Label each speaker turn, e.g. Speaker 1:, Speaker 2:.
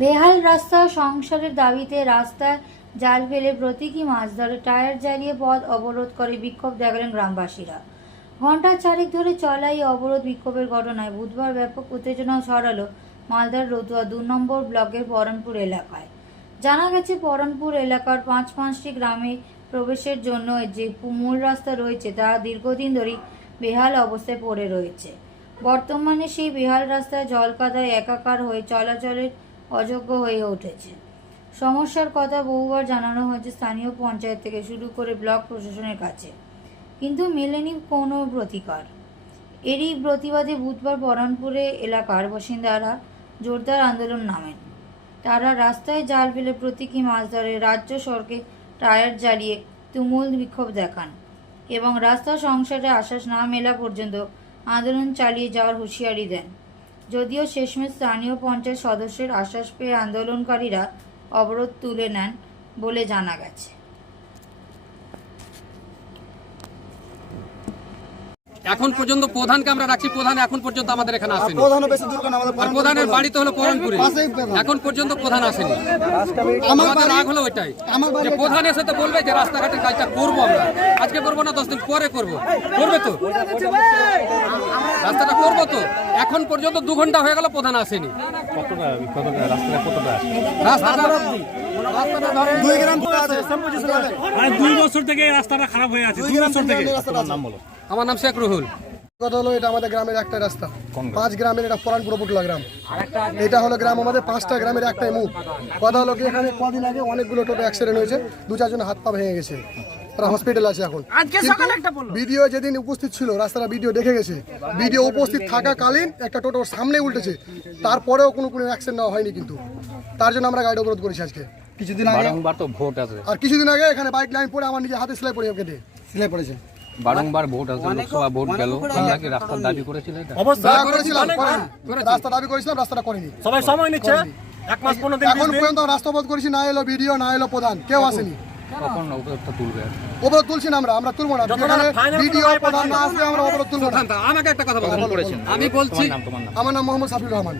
Speaker 1: বেহাল রাস্তা সংসারের দাবিতে রাস্তায় জাল ফেলে প্রতীকী মাছ ধরে, টায়ার জ্বালিয়ে পথ অবরোধ করে বিক্ষোভ দেখালেন গ্রামবাসীরা। ঘণ্টা চারেক ধরে চলা এই অবরোধ বিক্ষোভের ঘটনায় বুধবার ব্যাপক উত্তেজনা ছড়ালো মালদার রতুয়া দু নম্বর ব্লকের পরনপুর এলাকায়। জানা গেছে পরনপুর এলাকার পাঁচ পাঁচটি গ্রামে প্রবেশের জন্য যে মূল রাস্তা রয়েছে তা দীর্ঘদিন ধরেই বেহাল অবস্থায় পড়ে রয়েছে। বর্তমানে সেই বেহাল রাস্তায় জলকাদায় একাকার হয়ে চলাচলের অযোগ্য হয়ে উঠেছে। সমস্যার কথা বহুবার জানানো হয়েছে স্থানীয় পঞ্চায়েত থেকে শুরু করে ব্লক প্রশাসনের কাছে। কিন্তু মেলেনি কোনো প্রতিকার। এরই প্রতিবাদে বুধবার বরানপুরে এলাকার বাসিন্দারা জোরদার আন্দোলন নামেন। তারা রাস্তায় জাল ফেলে প্রতীকী মাছ ধরে রাজ্য সড়কে টায়ার জ্বালিয়ে তুমুল বিক্ষোভ দেখান এবং রাস্তা সংসারে আশ্বাস না মেলা পর্যন্ত আন্দোলন চালিয়ে যাওয়ার হুঁশিয়ারি দেন। যদিও শেষমেশ স্থানীয় পঞ্চায়েত সদস্যের আশ্বাস পেয়ে আন্দোলনকারীরা অবরোধ তুলে নেন বলে জানা গেছে।
Speaker 2: এখন পর্যন্ত প্রধানকে আমরা রাখছি প্রধান এখন পর্যন্ত আমাদের এখানে আসেনি। আর প্রধানের বাড়ি তো হলো পরনপুরে এখন পর্যন্ত প্রধান আসেনি।
Speaker 3: আমার
Speaker 2: আমাদের রাগ হলো ওইটাই।
Speaker 3: আমার
Speaker 2: যে প্রধান এসে তো বলবে যে রাস্তাঘাটের কাজটা করব আমরা। আজকে করব না দশ দিন পরে করব। করবে তো? রাস্তাটা করব তো? এখন পর্যন্ত দু ঘণ্টা হয়ে গেল প্রধান আসেনি।
Speaker 4: কতটা? কতটা? রাস্তাটা কতটা?
Speaker 2: রাস্তাটা রাস্তাটা ধরেন
Speaker 3: দুই গ্রাম তো আছে।
Speaker 5: মানে দুই বছর থেকে রাস্তাটা খারাপ হয়ে আছে
Speaker 3: দুই
Speaker 5: বছর থেকে।
Speaker 4: নাম বলো।
Speaker 2: আমার নাম শেখ রুহুল।
Speaker 6: কথা হলো এটা আমাদের গ্রামের একটা রাস্তা। পাঁচ গ্রামের এটা পরানপুর পুটলা গ্রাম। এটা হলো গ্রাম আমাদের পাঁচটা গ্রামের একটাই মুখ। কথা হলো কি এখানে কদিন আগে অনেকগুলো টোটো অ্যাক্সিডেন্ট হয়েছে দু চারজন হাত পা ভেঙে গেছে। তারা হসপিটাল আছে এখন। ভিডিও যেদিন উপস্থিত ছিল রাস্তাটা ভিডিও দেখে গেছে। ভিডিও উপস্থিত থাকাকালীন একটা টোটোর সামনে উল্টেছে। তারপরেও কোনো কোনো অ্যাকশন নেওয়া হয়নি কিন্তু। তার জন্য আমরা গাড়ি অবরোধ করেছি আজকে।
Speaker 3: কিছুদিন আগে
Speaker 4: তো ভোট আছে।
Speaker 6: আর কিছুদিন আগে এখানে বাইক লাইন পরে আমার নিজে হাতে সেলাই পড়ে কেটে
Speaker 3: সিলাই পড়েছে।
Speaker 4: বারংবার ভোট আছে লোকসভা ভোট গেল। আমরা কি রাস্তার দাবি করেছিল এটা?
Speaker 6: রাস্তা করেছিলাম রাস্তা দাবি করেছিলাম রাস্তাটা করেনি।
Speaker 5: সবাই সময় নিচ্ছে। এক মাস পনেরো দিন
Speaker 6: এখন পর্যন্ত রাস্তা বোধ করেছি না এলো ভিডিও না এলো প্রধান কেউ আসেনি।
Speaker 4: কখন উপরটা তুলবে?
Speaker 6: অবরোধ তুলছি না আমরা আমরা তুলবো না। যেখানে ভিডিও প্রধান না আমরা অবরোধ তুলবো না।
Speaker 2: আমাকে একটা কথা বলেন। আমি বলছি
Speaker 4: তোমার
Speaker 6: আমার নাম মোহাম্মদ সাফিউর রহমান।